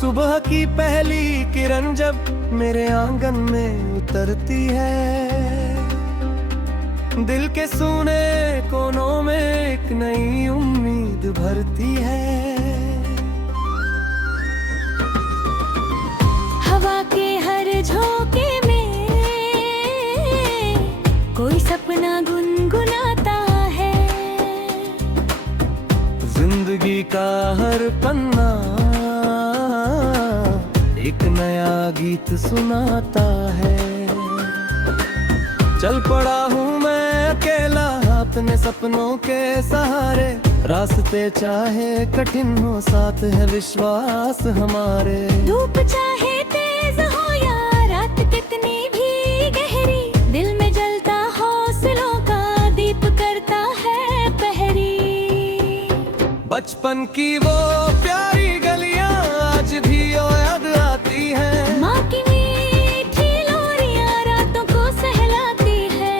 सुबह की पहली किरण जब मेरे आंगन में उतरती है, दिल के सूने कोनों में एक नई उम्मीद भरती है। हवा के हर झोंके में कोई सपना गुनगुनाता है। जिंदगी का हर पन्ना एक नया गीत सुनाता है। चल पड़ा हूँ मैं अकेला अपने सपनों के सहारे, रास्ते चाहे कठिन हो साथ है विश्वास हमारे। धूप चाहे तेज हो या रात कितनी भी गहरी, दिल में जलता हौसलों का दीप करता है पहरी। बचपन की वो प्यारी गलियां आज भी याद आती हैं। माँ की मीठी लोरियां रातों को सहलाती है।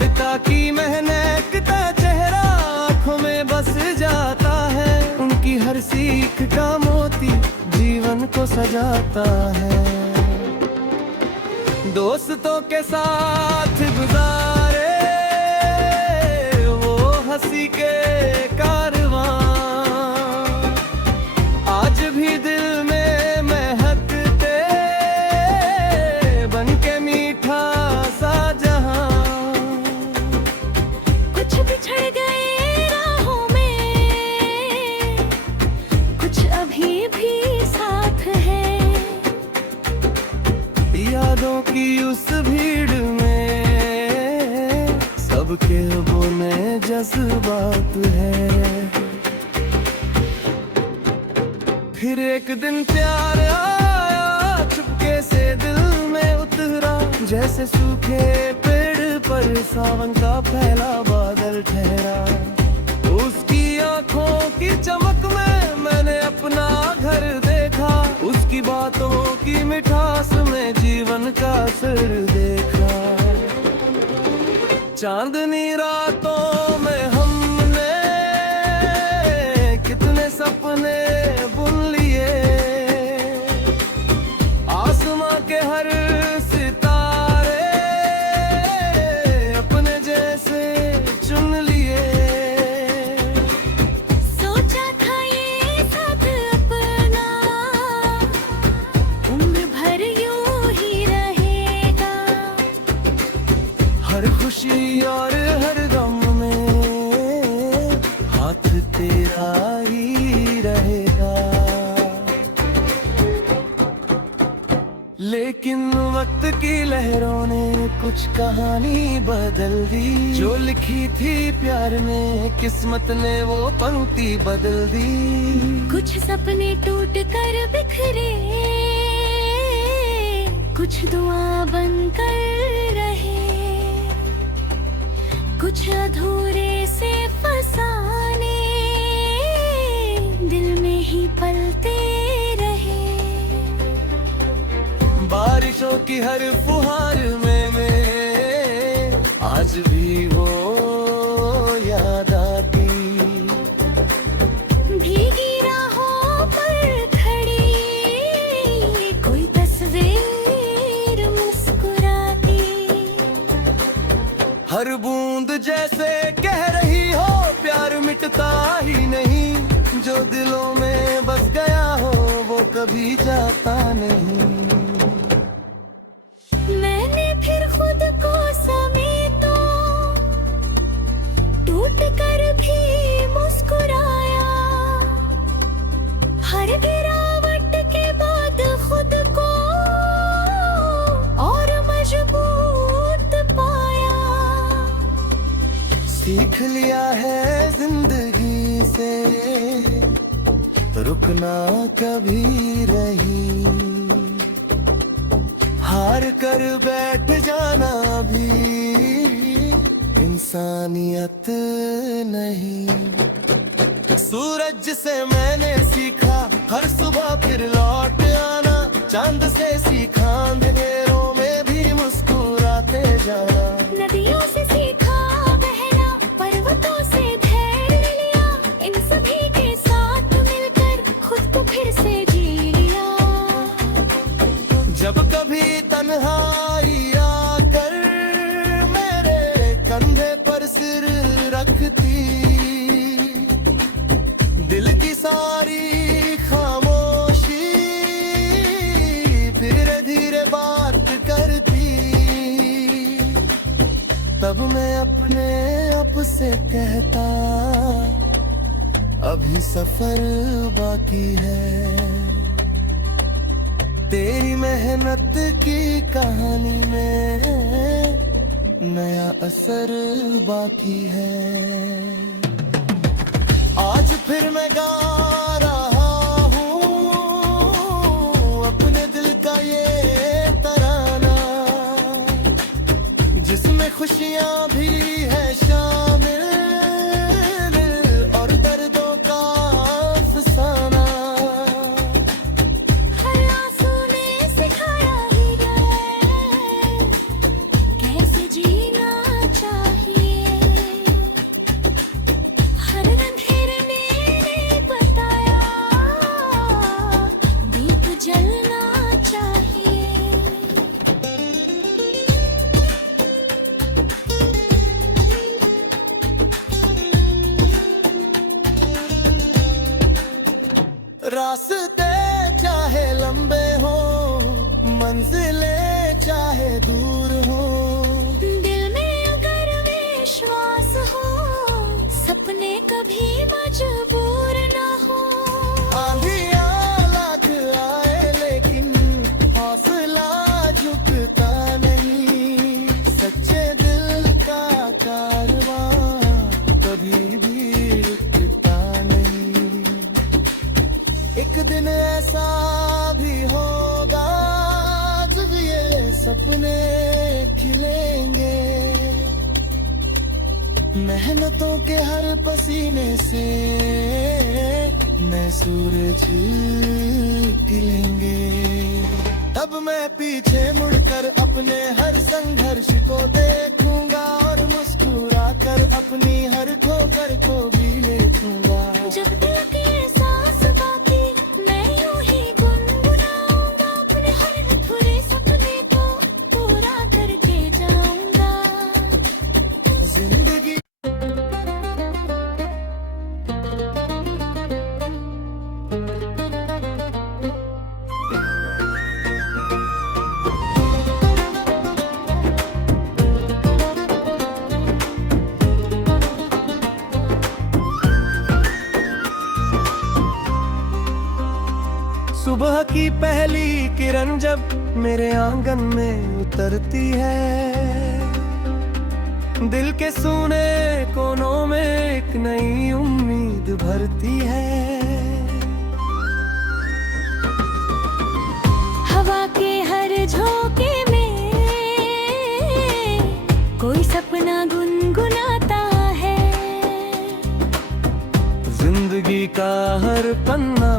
पिता की मेहनत का चेहरा आँखों में बस जाता है। उनकी हर सीख का मोती जीवन को सजाता है। दोस्तों के साथ गुजारे वो हंसी के कारवां आज भी दिल में महकते बन के मीठा सा जहां। कुछ बिछड़ गए राहों में, कुछ अभी भी साथ है। यादों की उस भीड़ में सबके बोने जज्बात है। फिर एक दिन प्यार आया चुपके से दिल में उतरा, जैसे सूखे पेड़ पर सावन का पहला बादल ठहरा। उसकी आंखों की चमक में मैंने अपना घर देखा, उसकी बातों की मिठास में जीवन का असर देखा। चांदनी रातों में हमने कितने सपने बुन लिए, आसमां के हर सितारे अपने जैसे चुन लिए। सोचा था ये साथ अपना उम्र भर यूं ही रहेगा। हर खुशी और हर गम में हाथ तेरा ही रहेगा। लेकिन वक्त की लहरों ने कुछ कहानी बदल दी, जो लिखी थी प्यार में किस्मत ने वो पंक्ति बदल दी। कुछ सपने टूट कर बिखरे, कुछ दुआ बनकर रहे, कुछ अधूरे से फसाने दिल में ही पलते रहे। बारिशों की हर फुहार में मैं आज भी वो याद आती। भीगी राहों पर खड़ी कोई तस्वीर मुस्कुराती। हर बूंद जैसे कह रही हो प्यार मिटता ही नहीं, जो दिलों में बस गया हो वो कभी जाता नहीं। मैंने फिर खुद को समेटो, टूट कर भी मुस्कुराया। हर गिरावट के बाद खुद को और मजबूत पाया। सीख लिया है जिंदगी से रुकना कभी नहीं, हार कर बैठ जाना भी इंसानियत नहीं। सूरज से मैंने सीखा हर सुबह फिर लौट आना, चांद से सीखा अंधेरों में भी मुस्कुराते जाना। नदियों से सीखा बहना, पर्वतों से धैर्य लिया, इन सभी के साथ मिलकर खुद को फिर से जी लिया। जब कभी तन्हाई आकर मेरे कंधे पर सिर रखती, दिल की सारी खामोशी धीरे धीरे बात करती, तब मैं अपने आप से कहता अभी सफर बाकी है। तेरी मेहनत की कहानी में नया असर बाकी है। आज फिर मैं गा रहा हूँ अपने दिल का ये तराना, जिसमें खुशियाँ भी है शामिल और दर्दों का अफसाना। हर आंसू ने सिखाया ही है कैसे जीना चाहिए, हर अंधेरे ने बताया दीप जलना चाहिए। रास्ते चाहे लंबे हो, मंजिलें चाहे दूर हो, दिल में अगर विश्वास हो, सपने कभी मजबूर ना हो। आंधियाँ लाख आए लेकिन हौसला झुकता नहीं, सच्चे दिल का कारवां कभी भी रुकता नहीं। एक दिन ऐसा भी होगा जब ये सपने खिलेंगे, मेहनतों के हर पसीने से मैं सूरज खिलेंगे। तब मैं पीछे मुड़कर अपने हर संघर्ष को देखूंगा और मुस्कुरा कर अपनी हर ठोकर को भी देखूंगा। जब दिल के सांस बाकी मैं यूं ही गुनगुनाऊंगा, अपने हर अधूरे सपने को पूरा करके जाऊंगा। जिंदगी सुबह की पहली किरण जब मेरे आंगन में उतरती है, दिल के सूने कोनों में एक नई उम्मीद भरती है। हवा के हर झोंके में कोई सपना गुनगुनाता है, जिंदगी का हर पन्ना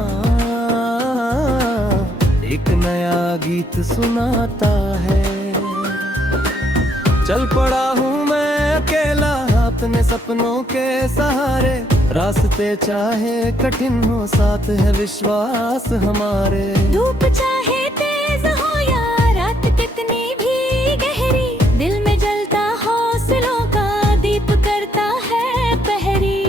एक नया गीत सुनाता है। चल पड़ा हूँ मैं अकेला अपने सपनों के सहारे, रास्ते चाहे कठिन हो साथ है विश्वास हमारे। धूप चाहे तेज हो या रात कितनी भी गहरी, दिल में जलता हौसलों का दीप करता है पहरी।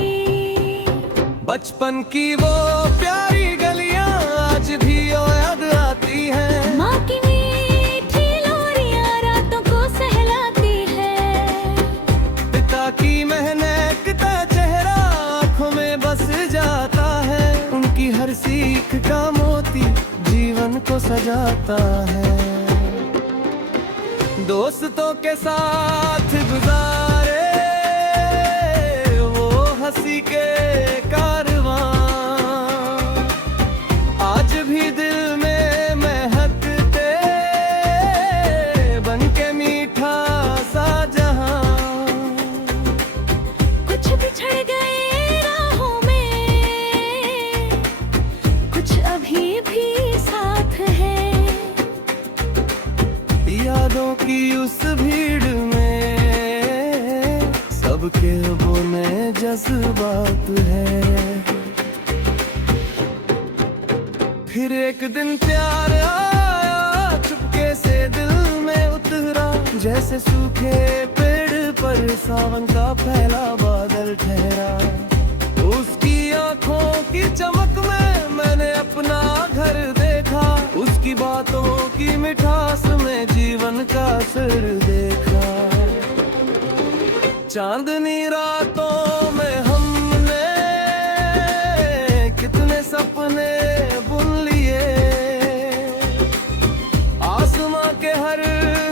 बचपन की वो प्यारी गलियां आज भी याद आती हैं, माँ की मीठी लोरियां रातों को सहलाती है। पिता की मेहनत का चेहरा आंखों में बस जाता है, उनकी हर सीख का मोती जीवन को सजाता है। दोस्तों के साथ गुजारे वो हंसी के कारवां आज भी दिल में महकते बनके मीठा सा जहां। की उस भीड़ में सबके बोने जज्बात है। फिर एक दिन प्यार आया चुपके से दिल में उतरा, जैसे सूखे पेड़ पर सावन का पहला बादल ठहरा। उसकी आंखों की चमक में मैंने अपना घर देखा, उसकी बातों की मिठास में जीवन का असर देखा। चांदनी रातों में हमने कितने सपने बुन लिए, आसमां के हर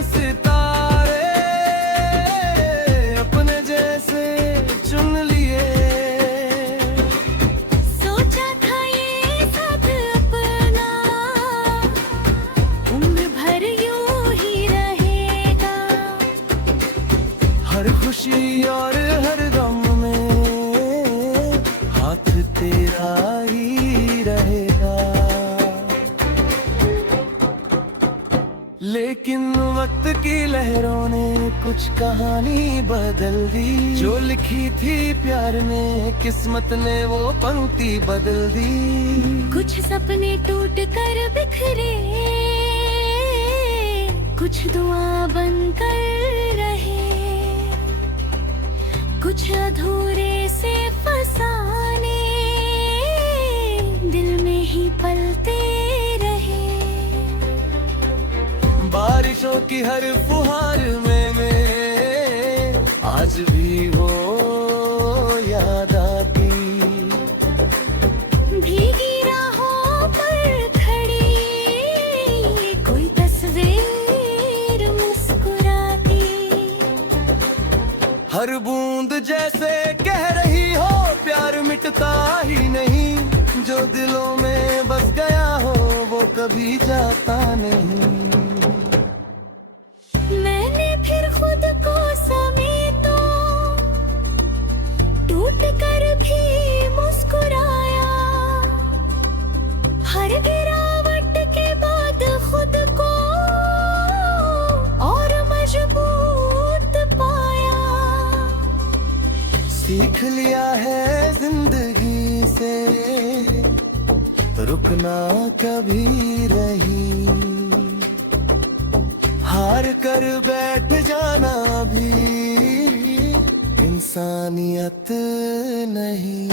सितारे अपने जैसे चुन लिए। सोचा था ये साथ अपना उम्र भर यूं ही रहेगा, हर खुशी और हर गम में हाथ तेरा ही रहेगा। लेकिन वक्त की लहरों ने कुछ कहानी बदल दी, जो लिखी थी प्यार ने किस्मत ने वो पंक्ति बदल दी। कुछ सपने टूट कर बिखरे, कुछ दुआ बनकर रहे, कुछ अधूरे से फसाने दिल में ही पलते रहे। बारिशों की हर फुहार में मैं आज भी वो याद आती, भीगी राहों पर खड़ी कोई तस्वीर मुस्कुराती। हर बूंद जैसे कह रही हो प्यार मिटता ही नहीं, जो दिलों में बस गया हो वो कभी जाता नहीं। मैंने फिर खुद को समेटो, टूट कर भी मुस्कुराया, हर गिरावट के बाद खुद को और मजबूत पाया। सीख लिया है जिंदगी से रुकना कभी नहीं, हार कर बैठ जाना भी इंसानियत नहीं।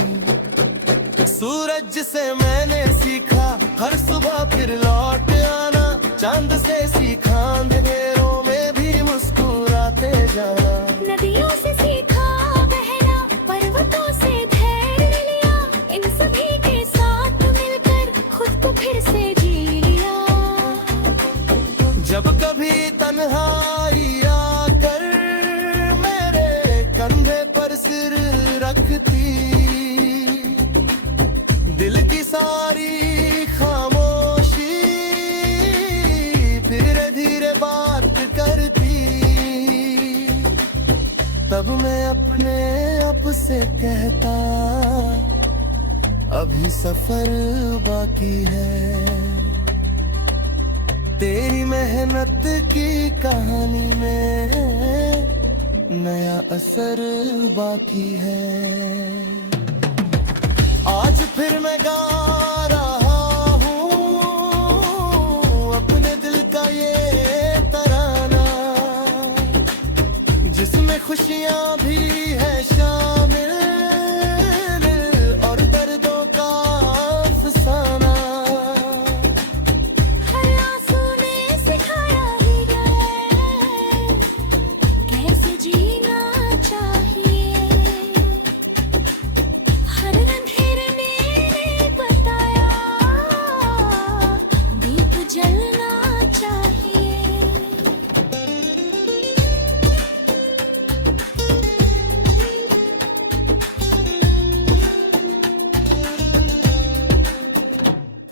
सूरज से मैंने सीखा हर सुबह फिर लौट आना, चांद से सीखा अंधेरों में भी मुस्कुराते जाना। नदियों से सीखा बहना, पर्वतों से धैर्य लिया, इन सभी के साथ मिलकर खुद को फिर से जी लिया। जब कभी तन्हाई आकर मेरे कंधे पर सिर रखती, दिल की सारी खामोशी फिर धीरे बात करती, तब मैं अपने आप से कहता अभी सफर बाकी है। तेरी मेहनत की कहानी में नया असर बाकी है। आज फिर मैं गा रहा हूँ अपने दिल का ये तराना, जिसमें खुशियाँ भी है शामिल और दर्दों का अफसाना।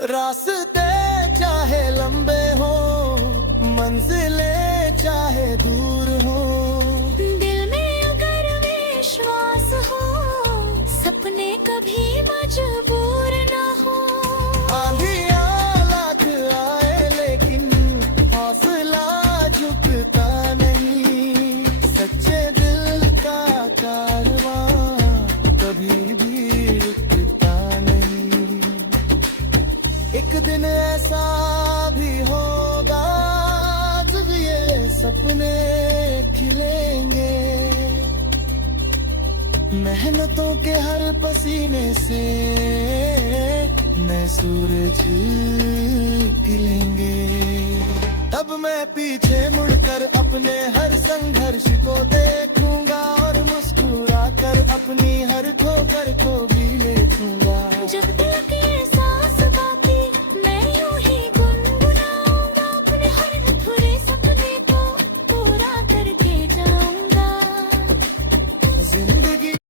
रास्ते चाहे लंबे हो, मंजिलें चाहे दूर हो, दिल में अगर विश्वास हो, सपने कभी मजबूर न हो। आंधियाँ लाख आए लेकिन हौसला झुकता ऐसा भी होगा जब ये सपने खिलेंगे। मेहनतों के हर पसीने से नए सूरज खिलेंगे। तब मैं पीछे मुड़कर अपने हर संघर्ष को